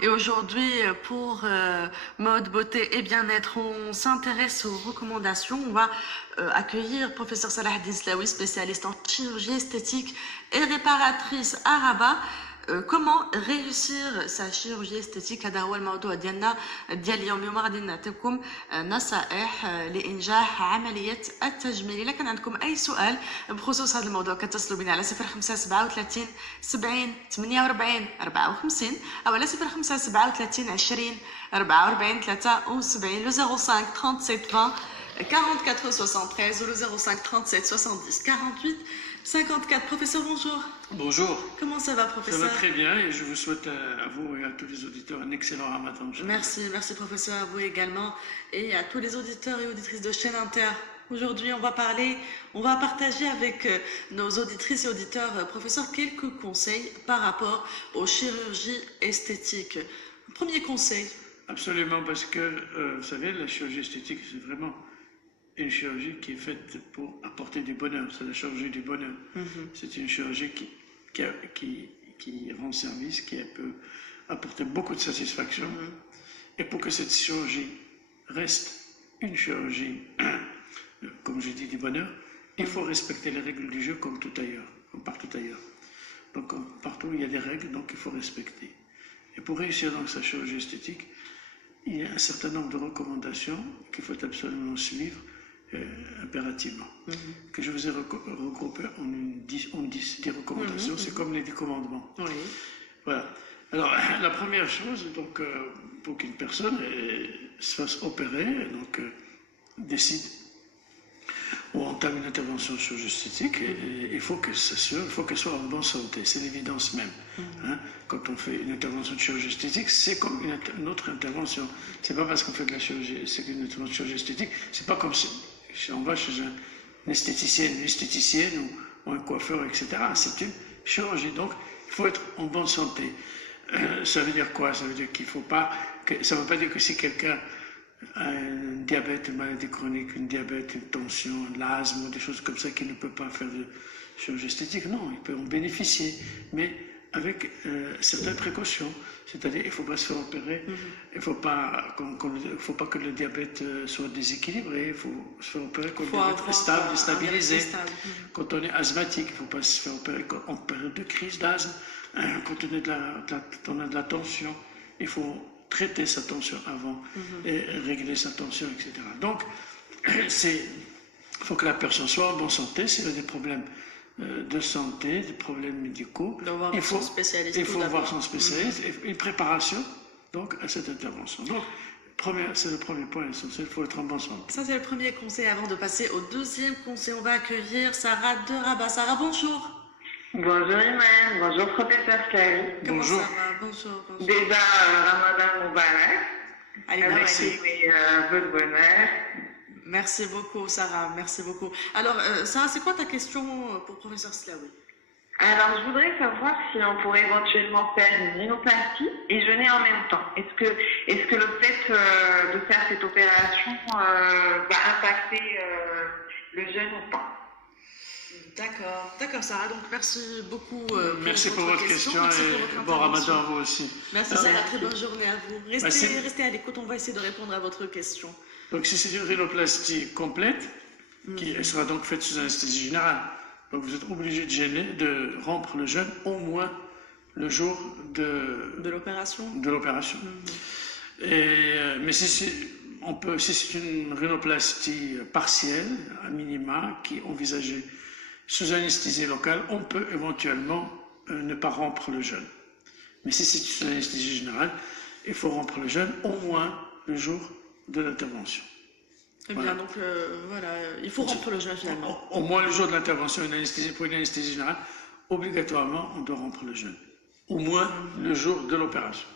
Et aujourd'hui, pour mode, beauté et bien-être, on s'intéresse aux recommandations. On va accueillir professeur Salah Dislaoui, spécialiste en chirurgie esthétique et réparatrice à Rabat. Comment réussir sa chirurgie esthétique؟ هذا هو الموضوع ديالنا ديال اليوم. اليوم غادي نعطيكم نصائح لإنجاح عملية التجميل. إلا كان عندكم أي سؤال بخصوص هذا الموضوع كتصلوا بنا على 0537 70 48 54 أو على 0537 20 44 73 le 05 37 20 44 73 ou le 05 37 70 48 54. Professeur, bonjour. Bonjour. Comment ça va, professeur? Ça va très bien et je vous souhaite à vous et à tous les auditeurs un excellent ramadan. Merci professeur, à vous également et à tous les auditeurs et auditrices de Chaîne Inter. Aujourd'hui, on va partager avec nos auditrices et auditeurs, professeur, quelques conseils par rapport aux chirurgies esthétiques. Premier conseil. Absolument, parce que, vous savez, la chirurgie esthétique, c'est vraiment une chirurgie qui est faite pour apporter du bonheur. C'est la chirurgie du bonheur. C'est une chirurgie qui rend service, qui peut apporter beaucoup de satisfaction. Et pour que cette chirurgie reste une chirurgie, comme je dis, du bonheur, il faut respecter les règles du jeu comme tout ailleurs, comme partout ailleurs. Donc partout il y a des règles, donc il faut respecter. Et pour réussir dans sa chirurgie esthétique, il y a un certain nombre de recommandations qu'il faut absolument suivre impérativement, que je vous ai regroupé en 10 recommandations. C'est comme les 10 commandements. Oui. Voilà. Alors, la première chose, donc, pour qu'une personne se fasse opérer, donc décide ou entame une intervention chirurgique, il faut qu'elle s'assure, il faut qu'elle soit en bonne santé. C'est l'évidence même. Quand on fait une intervention de chirurgie esthétique, c'est comme une autre intervention. C'est pas parce qu'on fait de la chirurgie, c'est une intervention de chirurgie esthétique. C'est pas comme si on va chez un esthéticienne ou un coiffeur, etc. C'est une chirurgie. Donc, il faut être en bonne santé. Ça veut dire quoi? Ça veut dire qu'il faut pas. Ça ne veut pas dire que si quelqu'un un diabète, une maladie chronique, une diabète, une tension, l'asthme, des choses comme ça, qui ne peut pas faire de chirurgie esthétique. Non, il peut en bénéficier, mais avec certaines précautions. C'est-à-dire, il ne faut pas se faire opérer, il ne faut pas que le diabète soit déséquilibré, il faut se faire opérer quand on est stable, stabilisé. Quand on est asthmatique, il ne faut pas se faire opérer en période de crise d'asthme. Quand on a de la tension, il faut traiter sa tension avant et régler sa tension, etc. Donc, il faut que la personne soit en bonne santé. S'il y a des problèmes de santé, des problèmes médicaux, il faut voir son spécialiste et une préparation donc, à cette intervention. Donc, c'est le premier point essentiel, il faut être en bonne santé. Ça, c'est le premier conseil. Avant de passer au deuxième conseil, on va accueillir Sarah de Rabat. Sarah, bonjour. Bonjour Iman, bonjour professeur Kari. Comment Bonjour. ça va? Bonjour. Déjà, Ramadan Moubarak. Allez, Avec mes vœux de bonheur. Merci beaucoup, Sarah. Merci beaucoup. Alors, Sarah, c'est quoi ta question pour professeur Slaoui? Alors, je voudrais savoir si on pourrait éventuellement faire une rhinoplastie et jeûner en même temps. Est-ce que le fait de faire cette opération va impacter le jeûne ou pas? D'accord, Sarah. Donc, merci beaucoup. Merci pour votre question et bon ramadan à vous aussi. Merci, Sarah. Très bonne journée à vous. Restez à l'écoute, on va essayer de répondre à votre question. Donc, si c'est une rhinoplastie complète, qui sera donc faite sous anesthésie générale, donc vous êtes obligé de rompre le jeûne au moins le jour de l'opération. Mais si c'est une rhinoplastie partielle, à minima, qui est envisagée sous anesthésie locale, on peut éventuellement ne pas rompre le jeûne. Mais si c'est sous anesthésie générale, il faut rompre le jeûne au moins le jour de l'intervention. Eh bien, donc, voilà, il faut rompre le jeûne finalement. Au moins le jour de l'intervention, pour une anesthésie générale, obligatoirement, on doit rompre le jeûne. Au moins le jour de l'opération.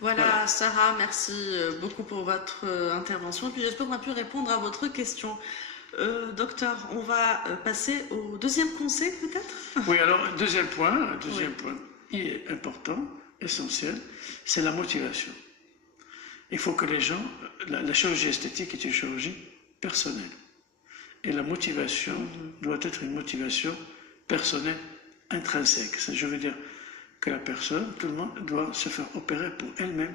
Voilà, Sarah, merci beaucoup pour votre intervention. Et puis, j'espère qu'on a pu répondre à votre question. Docteur, on va passer au deuxième conseil, peut-être? Oui, alors, deuxième point il est important, essentiel, c'est la motivation. Il faut que les gens, la chirurgie esthétique est une chirurgie personnelle. Et la motivation doit être une motivation personnelle intrinsèque. Je veux dire que la personne, tout le monde doit se faire opérer pour elle-même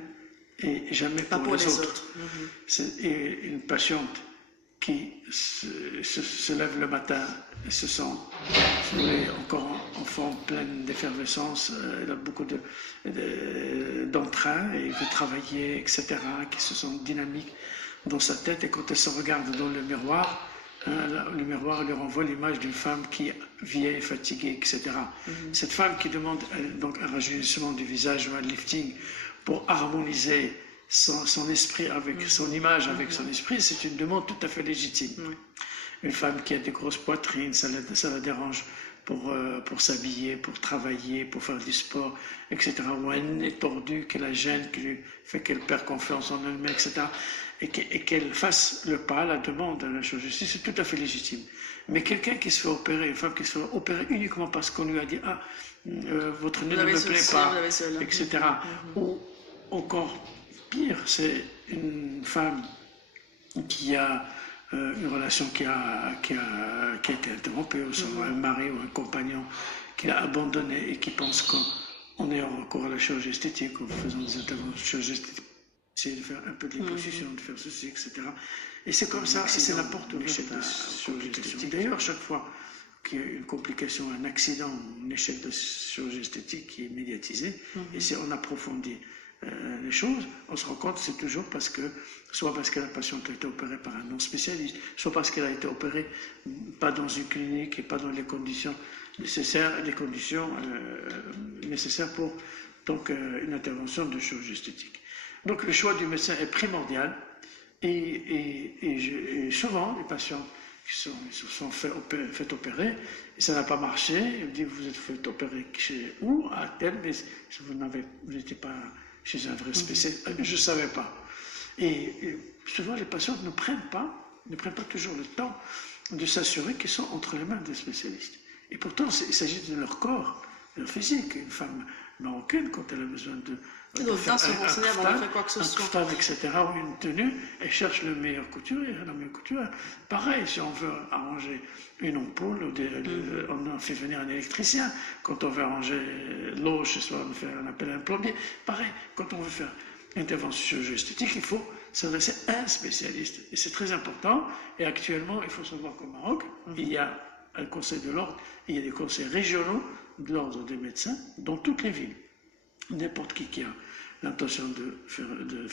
et jamais Pas pour pour les autres. C'est une patiente qui se lève le matin et se sent encore en forme, pleine d'effervescence, elle a beaucoup d'entrain et veut travailler, etc., qui se sent dynamique dans sa tête, et quand elle se regarde dans le miroir, le miroir lui renvoie l'image d'une femme qui est vieille, fatiguée, etc. Cette femme qui demande donc un rajeunissement du visage ou un lifting pour harmoniser son esprit avec son image, avec son esprit, c'est une demande tout à fait légitime. Une femme qui a des grosses poitrines, ça la dérange pour s'habiller, pour travailler, pour faire du sport, etc. Ou un nez tordu qui la gêne, qui lui fait qu'elle perd confiance en elle-même, etc. Et qu'elle fasse le pas, la demande à la chirurgie, c'est tout à fait légitime. Mais quelqu'un qui se fait opérer, une femme qui se fait opérer uniquement parce qu'on lui a dit « Ah, votre nez ne me plaît pas », etc. Ou encore pire, c'est une femme qui a une relation qui a été interrompue, ou soit un mari ou un compagnon qui l'a abandonné et qui pense qu'en ayant recours à la chirurgie esthétique, en faisant des interventions de chirurgie esthétique, essayer de faire un peu de liposuction, de faire ceci, etc. Et c'est comme ça, c'est la porte ouverte à la chirurgie esthétique. D'ailleurs, chaque fois qu'il y a une complication, un accident, un échec de chirurgie esthétique qui est médiatisé, et si on approfondit les choses, on se rend compte que c'est toujours soit parce que la patiente a été opérée par un non-spécialiste, soit parce qu'elle a été opérée pas dans une clinique et pas dans les conditions nécessaires, nécessaires pour donc, une intervention de chirurgie esthétique. Donc le choix du médecin est primordial et souvent les patients qui se sont fait opérer et ça n'a pas marché, ils me disent vous êtes fait opérer chez où à tel, mais vous n'étiez pas chez un vrai spécialiste, je ne savais pas. Et souvent les patients ne prennent pas toujours le temps de s'assurer qu'ils sont entre les mains des spécialistes. Et pourtant il s'agit de leur corps, de leur physique. Une femme marocaine, quand elle a besoin de faire un kaftan, etc., ou une tenue, elle cherche le meilleur couturier, la meilleure couturière. Pareil, si on veut arranger une ampoule, on fait venir un électricien. Quand on veut arranger l'eau chez soi, on appelle un plombier. Pareil, quand on veut faire une intervention esthétique, il faut s'adresser à un spécialiste. Et c'est très important. Et actuellement, il faut savoir qu'au Maroc, il y a un conseil de l'ordre, il y a des conseils régionaux de l'ordre des médecins dans toutes les villes. N'importe qui a l'intention de faire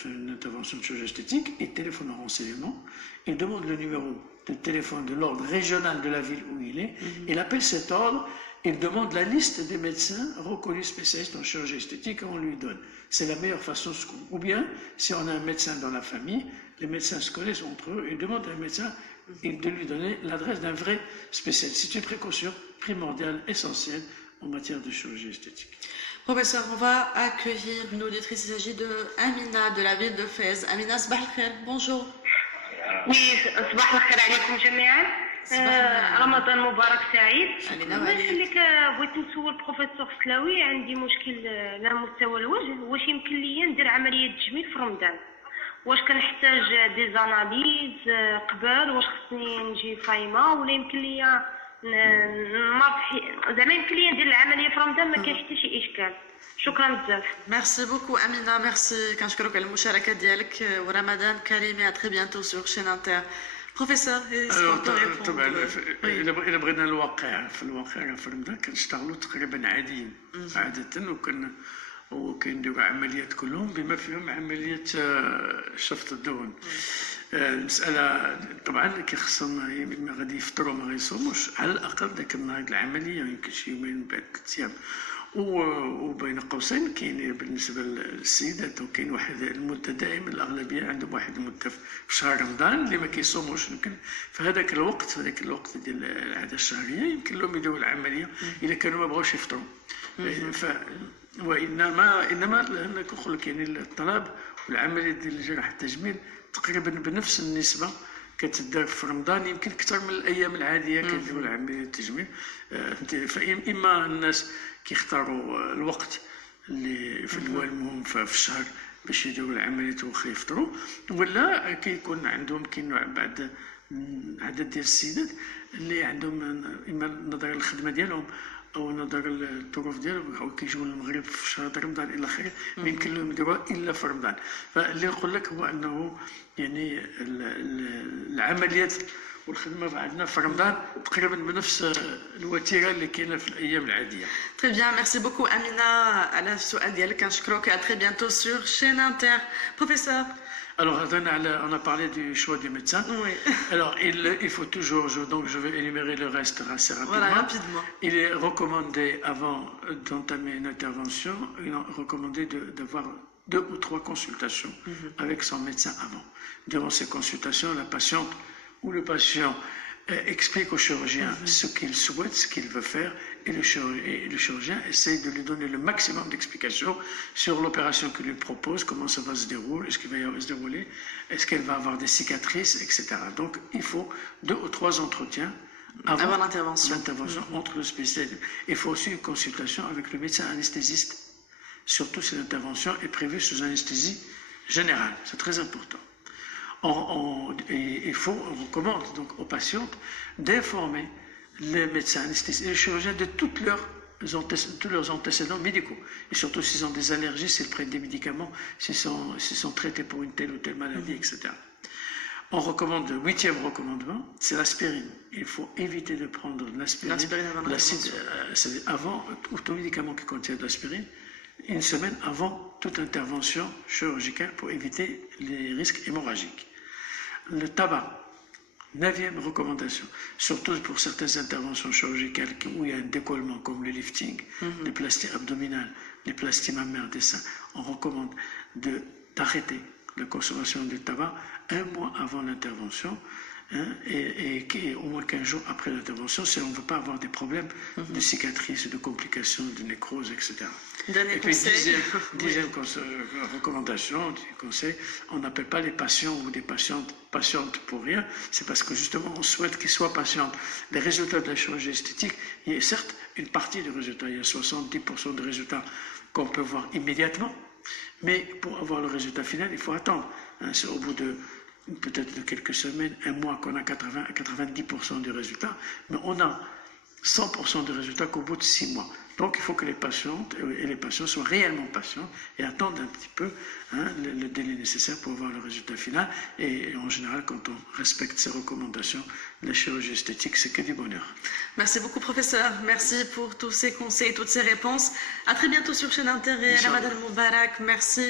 une intervention de chirurgie esthétique, il téléphone en renseignement, il demande le numéro de téléphone de l'ordre régional de la ville où il est, il appelle cet ordre, il demande la liste des médecins reconnus spécialistes en chirurgie esthétique et on lui donne. C'est la meilleure façon. Ou bien, si on a un médecin dans la famille, les médecins se connaissent entre eux et demandent à un médecin de lui donner l'adresse d'un vrai spécialiste. C'est une précaution primordiale, essentielle en matière de chirurgie esthétique. Professeur, on va accueillir une auditrice. Il s'agit de Amina de la ville de Fès. Amina, صباح الخير. Bonjour. Oui, صباح الخير عليكم جميعا. رمضان مبارك سعيد. الله يخليك بغيت نسول البروفيسور سلاوي عندي مشكل على مستوى الوجه، واش يمكن لي ندير عملية تجميل في رمضان؟ واش كنحتاج دي زاناليز قبل؟ واش خصني نجي صايمة ولا يمكن لي زعما يمكن لي ندير العملية في رمضان ما كاين حتى شي إشكال؟ شكرا بزاف. Merci beaucoup Amina, merci. كنشكرك على المشاركة ديالك ورمضان كريم et à très bientôt sur chaîne Inter. Professeur, est-ce qu'on peut répondre? طبعا إلا بغينا الواقع في رمضان كنشتغلوا تقريبا عاديين عادة وكنديروا عمليات كلهم بما فيهم عملية شفط الدهون. المسألة طبعا كيخصهم غادي يفطروا ما غيصوموش على الأقل ذاك النهار العملية، يمكن شي يومين بعد 3 أيام. وبين قوسين كاين بالنسبه للسيدات وكاين واحد المده دائما الاغلبيه عندهم واحد المده في شهر رمضان اللي ما كيصوموش، يمكن في هذاك الوقت ديال العاده الشهريه يمكن لهم يديروا العمليه اذا كانوا ما بغاوش يفطروا. انما انا كنقول لك يعني الطلب والعمليه ديال الجراحه التجميل تقريبا بنفس النسبه كتدار في رمضان، يمكن اكثر من الايام العاديه كيديروا العمليه التجميل. فاما الناس كيختاروا الوقت اللي في المهم في الشهر باش يديروا العمليه واخا يفطروا، ولا كيكون عندهم بعد عدد ديال السيدات اللي عندهم اما نظرا للخدمه ديالهم او نظر الظروف ديالهم او كيجيو للمغرب في شهر رمضان الى اخره ما يمكن لهم يديروها الا في رمضان. فاللي نقول لك هو انه يعني العمليات والخدمه عندنا في رمضان تقريبا بنفس الوتيره اللي كاينه في الايام العاديه. Très bien, merci beaucoup Amina على السؤال ديالك كنشكروك. À très bientôt sur chaîne Inter. Professeur. Alors, on a parlé du choix du médecin. Oui. Alors, il faut toujours, donc je vais énumérer le reste assez rapidement. Voilà, rapidement. Il est recommandé, avant d'entamer une intervention, il est recommandé d'avoir 2 ou 3 consultations avec son médecin avant. Durant ces consultations, la patiente ou le patient explique au chirurgien ce qu'il souhaite, ce qu'il veut faire, et le chirurgien essaye de lui donner le maximum d'explications sur l'opération qu'il lui propose, comment ça va se dérouler, est-ce qu'il va se dérouler, est-ce qu'elle va avoir des cicatrices, etc. Donc il faut 2 ou 3 entretiens avant l'intervention entre le spécialiste. Il faut aussi une consultation avec le médecin anesthésiste, surtout si l'intervention est prévue sous anesthésie générale, c'est très important. On recommande donc aux patientes d'informer les médecins anesthésistes et les chirurgiens de tous leurs antécédents médicaux. Et surtout s'ils ont des allergies, s'ils prennent des médicaments, s'ils sont traités pour une telle ou telle maladie, etc. On recommande, le 8e recommandement, c'est l'aspirine. Il faut éviter de prendre l'aspirine avant tout médicament qui contient de l'aspirine, une semaine avant toute intervention chirurgicale pour éviter les risques hémorragiques. Le tabac, 9e recommandation, surtout pour certaines interventions chirurgicales où il y a un décollement comme le lifting, les plasties abdominales, les plasties mammaires des seins, on recommande d'arrêter la consommation du tabac 1 mois avant l'intervention, et au moins 15 jours après l'intervention, si on ne veut pas avoir des problèmes de cicatrices, de complications, de nécrose, etc. Et puis, 10e recommandation, conseil, on n'appelle pas les patients ou des patientes pour rien, c'est parce que justement on souhaite qu'ils soient patientes. Les résultats de la chirurgie esthétique, il y a certes une partie des résultats, il y a 70% de résultats qu'on peut voir immédiatement, mais pour avoir le résultat final, il faut attendre. C'est au bout de peut-être de quelques semaines, 1 mois, qu'on a 80 à 90% du résultat, mais on a 100% de résultats qu'au bout de 6 mois. Donc il faut que les patientes et les patients soient réellement patients et attendent un petit peu le délai nécessaire pour avoir le résultat final. Et en général, quand on respecte ces recommandations, la chirurgie esthétique, c'est que du bonheur. Merci beaucoup, professeur. Merci pour tous ces conseils, toutes ces réponses. À très bientôt sur chaîne Inter et Ramadan Moubarak. Merci.